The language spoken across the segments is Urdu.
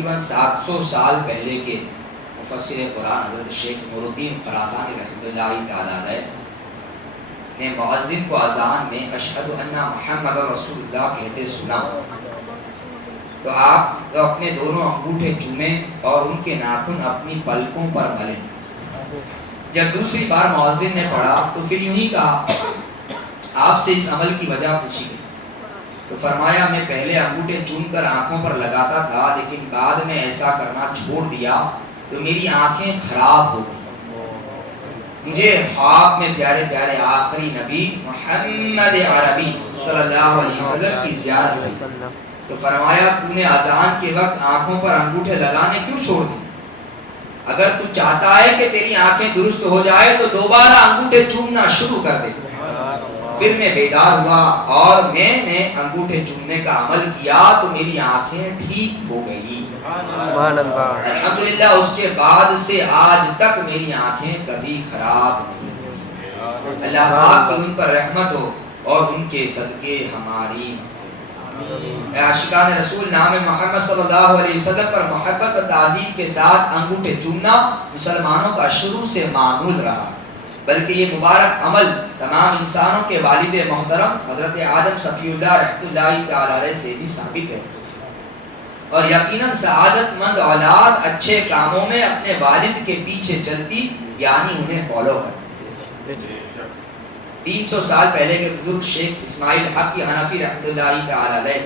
تقریباً 700 سال پہلے کے مفسر قرآن حضرت شیخ نور الدین خراسانی رحمۃ اللہ تعالیٰ علیہ نے مؤذن کو اذان میں اشہد ان محمد رسول اللہ کہتے سنا تو آپ اپنے دونوں انگوٹھے چومیں اور ان کے ناخن اپنی پلکوں پر ملیں۔ جب دوسری بار مؤذن نے پڑھا تو پھر یوں ہی کہا، آپ سے اس عمل کی وجہ پوچھی گئی تو فرمایا میں پہلے انگوٹھے چوم کر آنکھوں پر لگاتا تھا، لیکن بعد میں ایسا کرنا چھوڑ دیا تو میری آنکھیں خراب ہو گئی۔ مجھے خواب میں پیارے پیارے آخری نبی محمد عربی صلی اللہ علیہ وسلم کی زیارت ہوئی تو فرمایا تو نے اذان کے وقت آنکھوں پر انگوٹھے لگانے کیوں چھوڑ دی؟ اگر تو چاہتا ہے کہ تیری آنکھیں درست ہو جائے تو دوبارہ انگوٹھے چومنا شروع کر دے۔ پھر میں بیدار ہوا اور میں نے انگوٹھے چومنے کا عمل کیا تو میری آنکھیں ٹھیک ہو گئی۔ الحمدللہ اس کے بعد سے آج تک میری آنکھیں کبھی خراب نہیں ہوئی۔ اللہ پاک کی ان پر رحمت ہو اور ان کے صدقے ہماری عاشقان رسول نام محمد صلی اللہ علیہ وسلم پر محبت و تعظیم کے ساتھ انگوٹھے چومنا مسلمانوں کا شروع سے معمول رہا، بلکہ یہ مبارک عمل تمام انسانوں کے والد محترم حضرت آدم صفی اللہ رحمۃ اللہ تعالی علیہ سے بھی ثابت ہے، اور یقیناً سعادت مند اولاد اچھے کاموں میں اپنے والد کے پیچھے چلتی یعنی انہیں فالو کرتی۔ 300 سال پہلے کے بزرگ شیخ اسماعیل حق حنفی رحمۃ اللہ تعالی علیہ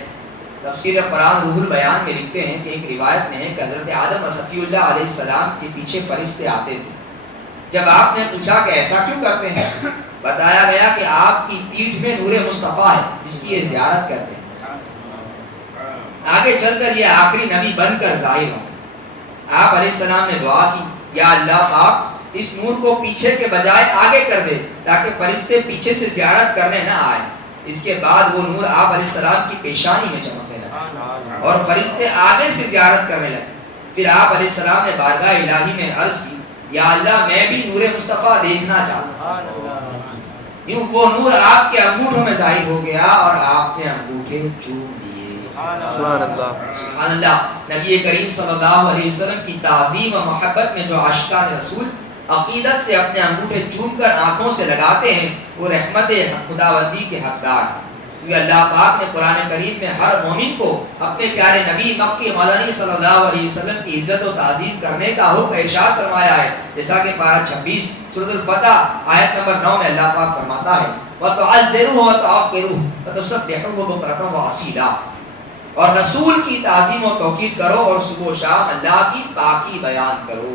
تفسیر قرآن روح البیان میں لکھتے ہیں کہ ایک روایت میں ہے کہ حضرت آدم صفی اللہ علیہ السلام کے پیچھے فرشتے آتے تھے۔ جب آپ نے پوچھا کہ ایسا کیوں کرتے ہیں، بتایا گیا کہ آپ کی پیٹھ میں نور مصطفیٰ ہے جس کی یہ زیارت کرتے ہیں، آگے چل کر یہ آخری نبی بن کر ظاہر ہوں۔ آپ علیہ السلام نے دعا کی، یا اللہ پاک اس نور کو پیچھے کے بجائے آگے کر دے تاکہ فرشتے پیچھے سے زیارت کرنے نہ آئے۔ اس کے بعد وہ نور آپ علیہ السلام کی پیشانی میں چمکنے لگا اور فرشتے آگے سے زیارت کرنے لگے۔ پھر آپ علیہ السلام نے بارگاہ الہی میں عرض کی، یا اللہ میں بھی نور مصطفیٰ دیکھنا چاہتا ہوں۔ یوں وہ نور آپ کے انگوٹھوں میں ظاہر ہو گیا اور آپ نے انگوٹھے چوم لیے۔ سبحان اللہ، سبحان اللہ۔ نبی کریم صلی اللہ علیہ وسلم کی تعظیم و محبت میں جو عاشقان رسول عقیدت سے اپنے انگوٹھے چوم کر آنکھوں سے لگاتے ہیں وہ رحمت خداوندی کے حقدار ہیں، کیونکہ اللہ پاک نے قرآن کریم میں ہر مومن کو اپنے پیارے نبی مکی مدنی صلی اللہ علیہ وسلم کی عزت و تعظیم کرنے کا حکم ارشاد فرمایا ہے، جیسا کہ پارہ 26 سورۃ الفتح آیت نمبر 9 میں اللہ پاک فرماتا ہے وَتُعَزِّرُوهُ وَتُعَقِّرُوهُ وَتُسَبِّحُوهُ بُكْرَةً وَأَصِيلًا، اور رسول کی تعظیم و توقیر کرو اور صبح و شام اللہ کی پاکی بیان کرو۔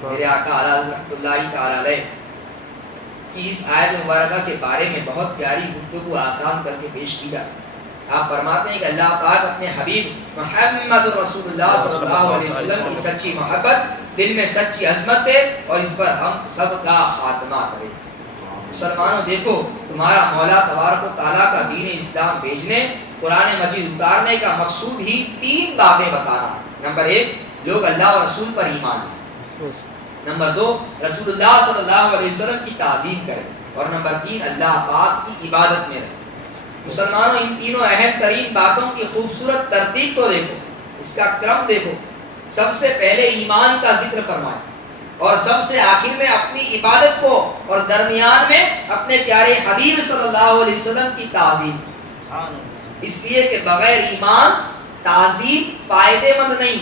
میرے آقا رحمۃ اللہ تعالی علیہ کی اس آیت مبارکہ کے بارے میں بہت پیاری گفتگو آسان کر کے پیش کی جاتی ہے۔ آپ فرماتے ہیں کہ اللہ پاک اپنے حبیب محمد رسول اللہ صلی اللہ علیہ وسلم کی سچی محبت، دل میں سچی عظمت ہے اور اس پر ہم سب کا خاتمہ کرے۔ مسلمانوں دیکھو، تمہارا مولا تبارک و تعالیٰ کا دین اسلام بھیجنے، قرآن مجید اتارنے کا مقصود ہی 3 باتیں بتانا۔ نمبر 1، لوگ اللہ اور رسول پر ایمان لائیں۔ نمبر 2، رسول اللہ صلی اللہ علیہ وسلم کی تعظیم کریں، اور نمبر 3، اللہ پاک کی عبادت میں رہیں۔ مسلمانوں ان تینوں اہم ترین باتوں کی خوبصورت ترتیب تو دیکھو، اس کا کرم دیکھو۔ سب سے پہلے ایمان کا ذکر فرمائیں اور سب سے آخر میں اپنی عبادت کو، اور درمیان میں اپنے پیارے حبیب صلی اللہ علیہ وسلم کی تعظیم، اس لیے کہ بغیر ایمان تعظیم فائدے مند نہیں۔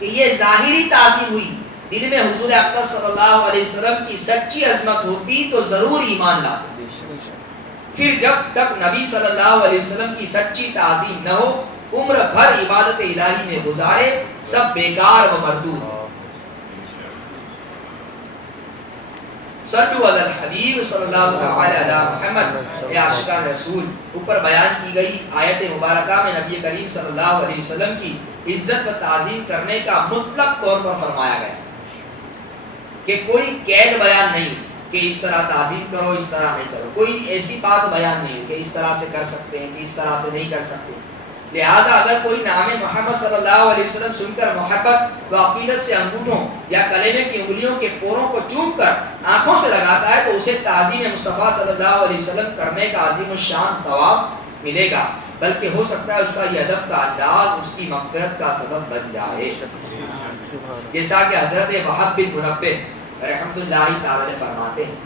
کہ یہ ظاہری تعظیم ہوئی، دل میں حضور اقدس صلی اللہ علیہ وسلم کی سچی عظمت ہوتی تو ضرور ایمان لاتے۔ پھر جب تک نبی صلی اللہ علیہ وسلم کی سچی تعظیم نہ ہو، عمر بھر عبادت الہی میں گزارے، سب بیکار و مردود ہے۔ صلو علی الحبیب صلی اللہ علیہ محمد۔ اے عاشقان رسول، اوپر بیان کی گئی آیت مبارکہ میں نبی کریم صلی اللہ علیہ وسلم کی عزت و تعظیم کرنے کا مطلق طور پر فرمایا گیا کہ کوئی قید بیان نہیں کہ اس طرح تعظیم کرو، اس طرح نہیں کرو، کوئی ایسی بات بیان نہیں کہ اس طرح سے کر سکتے ہیں کہ اس طرح سے نہیں کر سکتے۔ لہذا اگر کوئی نام محمد صلی اللہ علیہ وسلم سن کر محبت و عقیدت سے انگوٹھوں یا کلیمے کی انگلیوں کے پوروں کو چوم کر آنکھوں سے لگاتا ہے تو اسے تعظیم مصطفیٰ صلی اللہ علیہ وسلم کرنے کا عظیم الشان ثواب ملے گا۔ بلکہ ہو سکتا ہے اس کا یہ ادب کا انداز اس کی مغفرت کا سبب بن جائے. جیسا کہ حضرت وہب بن منبہ رحمۃ اللہ تعالی نے فرماتے ہیں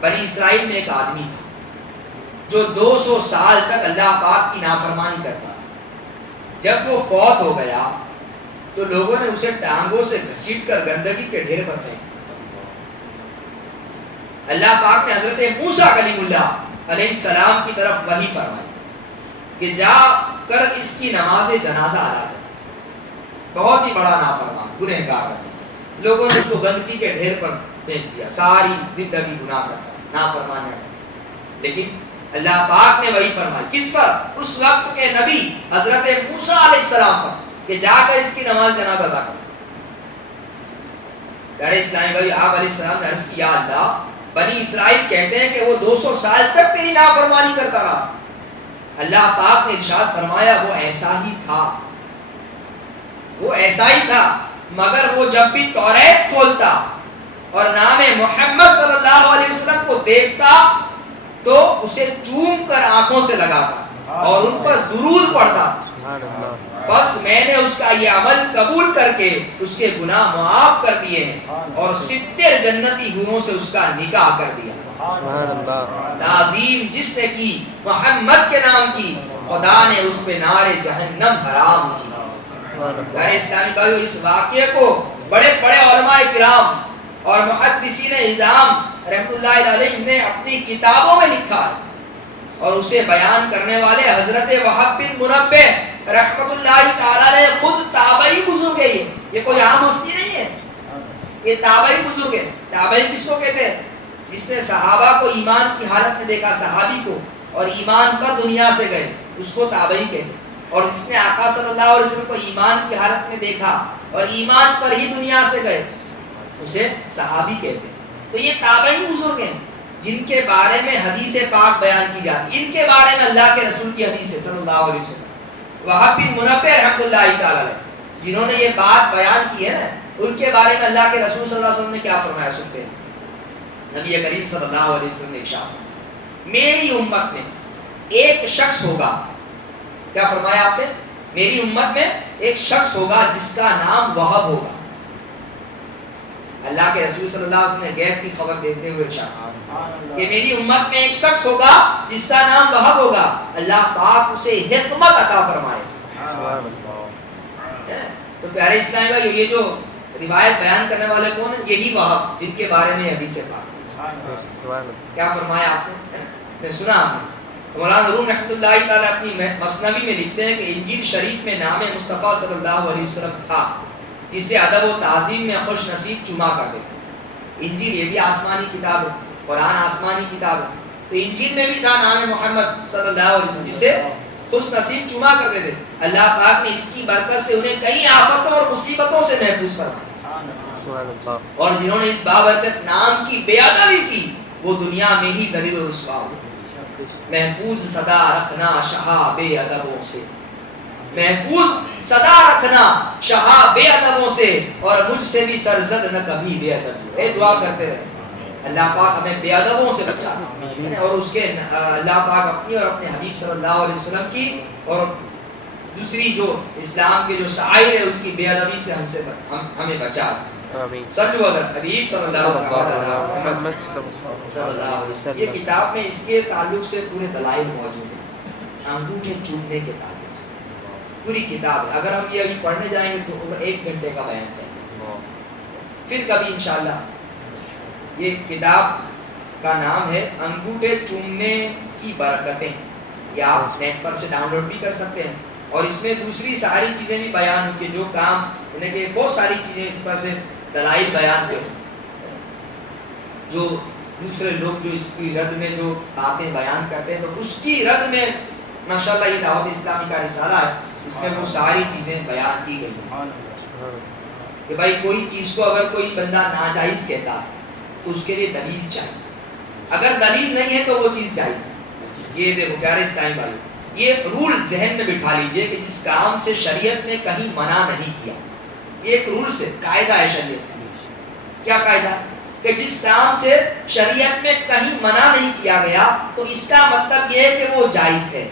بنی اسرائیل میں ایک آدمی تھا جو 200 سال تک اللہ پاک کی نافرمانی کرتا. جب وہ فوت ہو گیا تو لوگوں نے اسے ٹانگوں سے گھسیٹ کر گندگی کے ڈھیر پر پھینکا. اللہ پاک نے حضرت موسیٰ کلیم اللہ علیہ السلام کی طرف وحی فرمائی کہ جا کر اس کی نماز جنازہ ادا کر. بہت ہی بڑا نافرمان گنہگار ہے. لوگوں نے اس کو گندگی کے ڈھیر پر پھینک دیا. ساری زندگی گناہ کرتا ہے، نافرمان ہے. لیکن اللہ پاک نے وہی فرمائی کس پر؟ اس وقت کے نبی حضرت موسیٰ علیہ السلام پر کہ جا کر اس کی نماز جنازہ ادا کر. پیارے اسلامی بھائی، آپ علیہ السلام نے عرض کیا اللہ بنی اسرائیل کہتے ہیں کہ وہ 200 سال تک تیری نافرمانی کرتا رہا. اللہ پاک نے ارشاد فرمایا وہ ایسا ہی تھا، وہ ایسا ہی تھا، مگر وہ جب بھی توریت کھولتا اور نام محمد صلی اللہ علیہ وسلم کو دیکھتا تو اسے چوم کر آنکھوں سے لگاتا اور ان پر درود پڑھتا. بس میں نے اس کا یہ عمل قبول کر کے اس کے گناہ معاف کر دیے ہیں اور 70 جنتی حوروں سے اس کا نکاح کر دیا. تعظیم جس نے کی محمد کے نام کی، خدا نے اس پہ نار جہنم حرام کی. اسلامی بھائیو، اس واقعے کو بڑے بڑے علماء کرام اور محدثین اعظام رحمۃ اللہ علیہ نے اپنی کتابوں میں لکھا ہے، اور اسے بیان کرنے والے حضرت وہب بن منبہ رحمۃ اللہ تعالی علیہ خود تابعی بزرگ ہے. یہ کوئی عام ہستی نہیں ہے، یہ تابعی بزرگ ہے. تابعی کس کو کہتے ہیں؟ جس نے صحابہ کو ایمان کی حالت میں دیکھا، صحابی کو، اور ایمان پر دنیا سے گئے، اس کو تابعی کہتے ہیں. اور جس نے آقا صلی اللہ علیہ وسلم کو ایمان کی حالت میں دیکھا اور ایمان پر ہی دنیا سے گئے، اسے صحابی کہتے ہیں. تو یہ تابعی بزرگ ہیں جن کے بارے میں حدیث پاک بیان کی جاتی ہے. ان کے بارے میں اللہ کے رسول کی حدیث ہے صلی اللہ علیہ وسلم. وہب بن منبہ رحمۃ اللہ تعالی علیہ جنہوں نے یہ بات بیان کی ہے نا، ان کے بارے میں اللہ کے رسول صلی اللہ علیہ وسلم نے کیا فرمایا سنتے ہیں. نبی کریم صلی اللہ علیہ وسلم نے ارشاد میری امت میں ایک شخص ہوگا. کیا فرمایا آپ نے؟ میری امت میں ایک شخص ہوگا جس کا نام وہب ہوگا. اللہ کے رسول صلی اللہ علیہ وسلم نے غیب کی خبر دیتے ہوئے ارشاد کہ میری امت میں ایک شخص ہوگا جس کا نام وہب ہوگا، اللہ پاک اسے حکمت عطا فرمائے. تو پیارے اسلامی بھائی، یہ جو روایت بیان کرنے والے کون ہیں؟ یہی وہب جن کے بارے میں حدیث پاک. کیا فرمایا آپ نے سنا آپ نے. مولانا روم رحمۃ اللہ تعالی اپنی مثنوی میں لکھتے ہیں کہ انجیل شریف میں نام مصطفیٰ صلی اللہ علیہ وسلم تھا جسے ادب و تعظیم میں خوش نصیب چما کرتے تھے. انجیل یہ بھی آسمانی کتاب ہے، قرآن آسمانی کتاب ہے. تو انجیل میں بھی تھا نام محمد صلی اللہ علیہ وسلم جسے خوش نصیب چما کرتے تھے. اللہ پاک نے اس کی برکت سے انہیں کئی آفتوں اور مصیبتوں سے محفوظ فرمایا. اور جنہوں نے اس بابرکت نام کی بے ادبی کی وہ دنیا میں ہی ذلیل و رسوا ہوئے. محفوظ صدا رکھنا شہا بے ادبوں سے، محفوظ صدا رکھنا شہا بے ادبوں سے، اور مجھ سے بھی سرزد نہ کبھی بے ادب. اے دعا کرتے رہے اللہ پاک ہمیں بے ادبوں سے بچا، اور اس کے اللہ پاک اپنی اور اپنے حبیب صلی اللہ علیہ وسلم کی اور دوسری جو اسلام کے جو شعائر ہے اس کی بے ادبی سے ہمیں بچا. صلو علی حبیب صلی اللہ علیہ وسلم. یہ کتاب میں اس کے تعلق سے پورے دلائل موجود ہیں، انگوٹھے چومنے کے تعلق سے پوری کتاب ہے. اگر ہم یہ ابھی پڑھنے جائیں گے تو 1 گھنٹے کا بیان چاہیے. پھر کبھی انشاءاللہ. یہ کتاب کا نام ہے انگوٹھے چومنے کی برکتیں. یہ آپ نیٹ پر سے ڈاؤن لوڈ بھی کر سکتے ہیں، اور اس میں دوسری ساری چیزیں بھی بیان ہو کہ جو کام یعنی کہ بہت ساری چیزیں اس پر سے دلائل بیان ہوئے جو دوسرے لوگ جو اس کی رد میں جو باتیں بیان کرتے ہیں، تو اس کی رد میں ماشاءاللہ یہ دعوت اسلامی کا رسالہ ہے، اس میں وہ ساری چیزیں بیان کی گئی ہیں کہ بھائی کوئی چیز کو اگر کوئی بندہ ناجائز کہتا ہے تو اس کے لیے دلیل چاہیے. اگر دلیل نہیں ہے تو وہ چیز جائز ہے. یہ دیکھو پیارے اسلامی بھائی، یہ رول ذہن میں بٹھا لیجئے کہ جس کام سے شریعت نے کہیں منع نہیں کیا، یہ ایک رول سے قاعدہ ہے شریعت کا. کیا قاعدہ؟ کہ جس کام سے شریعت میں کہیں منع نہیں کیا گیا تو اس کا مطلب یہ ہے کہ وہ جائز ہے.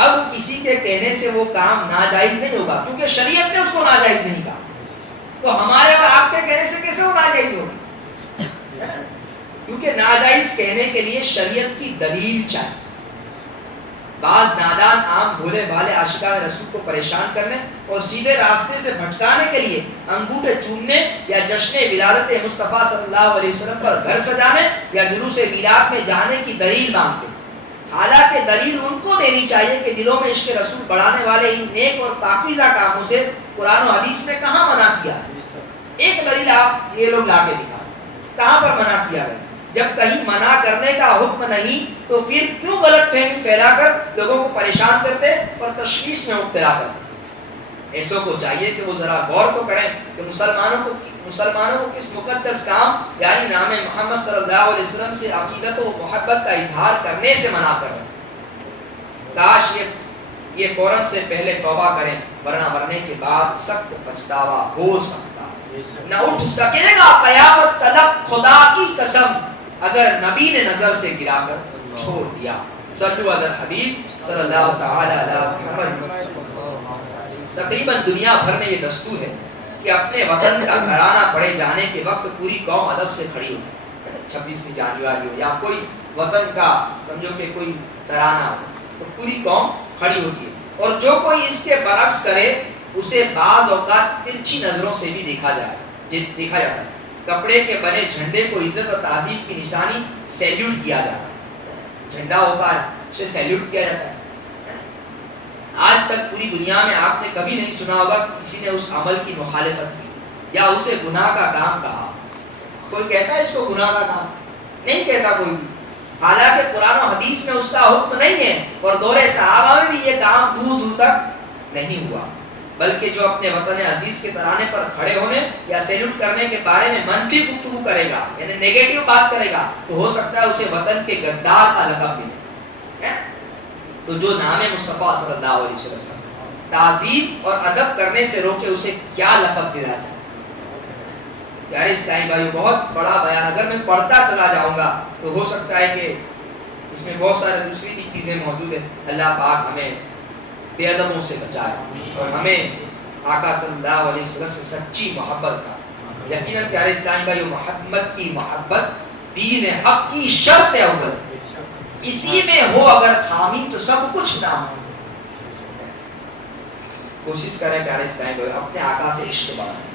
اب کسی کے کہنے سے وہ کام ناجائز نہیں ہوگا، کیونکہ شریعت نے اس کو ناجائز نہیں کہا، تو ہمارے اور آپ کے کہنے سے کیسے وہ ناجائز ہوگا؟ کیونکہ ناجائز کہنے کے لیے شریعت کی دلیل چاہیے۔ بعض نادان عام بھولے بھالے عاشقان رسول کو پریشان کرنے اور سیدھے راستے سے بھٹکانے کے لیے انگوٹھے چومنے یا جشن ولادت مصطفیٰ صلی اللہ علیہ وسلم پر گھر سجانے یا جلوس میلاد میں جانے کی دلیل مانگتے ہیں۔ حالانکہ دلیل ان کو دینی چاہیے کہ دلوں میں عشق رسول بڑھانے والے ان نیک اور پاکیزہ کاموں سے قرآن و حدیث نے کہاں منع کیا ہے؟ ایک دلیل آپ یہ لوگ لا کے دکھا، کہاں پر منع کیا ہے؟ جب کہیں منع کرنے کا حکم نہیں تو پھر کیوں غلط فہمی پھیلا کر لوگوں کو پریشان کرتے اور تشویش میں مبتلا کرتے؟ ایسوں کو چاہیے کہ وہ ذرا غور تو کریں کہ مسلمانوں کو کس مقدس کام یعنی نام محمد صلی اللہ علیہ وسلم سے عقیدت و محبت کا اظہار کرنے سے منع کریں۔ کاش یہ فوراً سے پہلے توبہ کریں، ورنہ مرنے کے بعد سخت پچھتاوا ہو سکتا، نہ اٹھ سکے گا قیامت تلک خدا کی قسم اگر نبی نے نظر سے گرا کر چھوڑ دیا۔ صلو علی الحبیب صلی اللہ تعالی علی محمد۔ تقریباً دنیا بھر میں یہ دستور ہے کہ اپنے وطن کا گھرانہ پڑے جانے کے وقت پوری قوم ادب سے کھڑی ہو، 26 جنوری ہو یا کوئی وطن کا سمجھو کہ کوئی ترانہ ہو تو پوری قوم کھڑی ہوتی ہے، اور جو کوئی اس کے برعکس کرے اسے بعض اوقات ترچھی نظروں سے بھی دیکھا جاتا ہے۔ کپڑے کے بنے جھنڈے کو عزت اور تعظیم کی نشانی سیلیوٹ کیا جاتا ہے، جھنڈا ہوتا ہے اسے سیلیوٹ کیا جاتا ہے۔ آج تک پوری دنیا میں آپ نے کبھی نہیں سنا ہوگا کہ کسی نے اس عمل کی مخالفت کی یا اسے گناہ کا کام کہا۔ کوئی کہتا ہے اس کو گناہ کا کام؟ نہیں کہتا کوئی بھی، حالانکہ قرآن و حدیث میں اس کا حکم نہیں ہے، اور دور صحابہ میں بھی یہ کام دور دور تک نہیں ہوا، بلکہ جو اپنے وطن عزیز کے ترانے پر کھڑے ہونے یا سیلوٹ کرنے کے بارے میں منفی گفتگو کرے گا یعنی نیگیٹو بات کرے گا تو ہو سکتا ہے اسے وطن کے غدار کا لقب ملے۔ تو جو نام مصطفیٰ صلی اللہ علیہ وسلم تعظیم اور ادب کرنے سے روکے اسے کیا لقب دینا چاہے؟ پیارے اسلامی بھائیو، بہت بڑا بیان اگر میں پڑھتا چلا جاؤں گا تو ہو سکتا ہے کہ اس میں بہت سارے دوسری بھی چیزیں موجود ہیں۔ اللہ پاک ہمیں بے ادبوں سے بچائے اور ہمیں آقا صلی اللہ علیہ وسلم سے سچی محبت کا۔ یقیناً پیارے اسلامی بھائیو، محمد کی محبت دین حق کی شرط ہے اول، اسی میں ہو اگر خامی تو سب کچھ نہ ہو۔ کوشش کریں پیارے اسلامی بھائیو، اپنے آقا سے عشق بڑھائیں،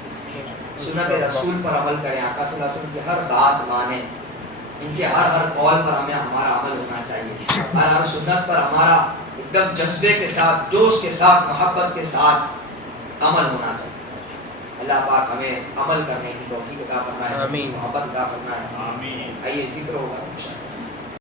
سنت رسول پر عمل کریں، آقا صلی اللہ علیہ وسلم کی ہر بات مانیں، ان کے ہر قول پر ہمیں ہمارا عمل ہونا چاہیے، ہر سنت پر ہمارا ایک دم جذبے کے ساتھ، جوش کے ساتھ، محبت کے ساتھ عمل ہونا چاہیے۔ اللہ پاک ہمیں عمل کرنے کی توفیق عطا فرمائے، سچی محبت عطا فرمائے۔ آئیے ذکر ہوگا انشاءاللہ۔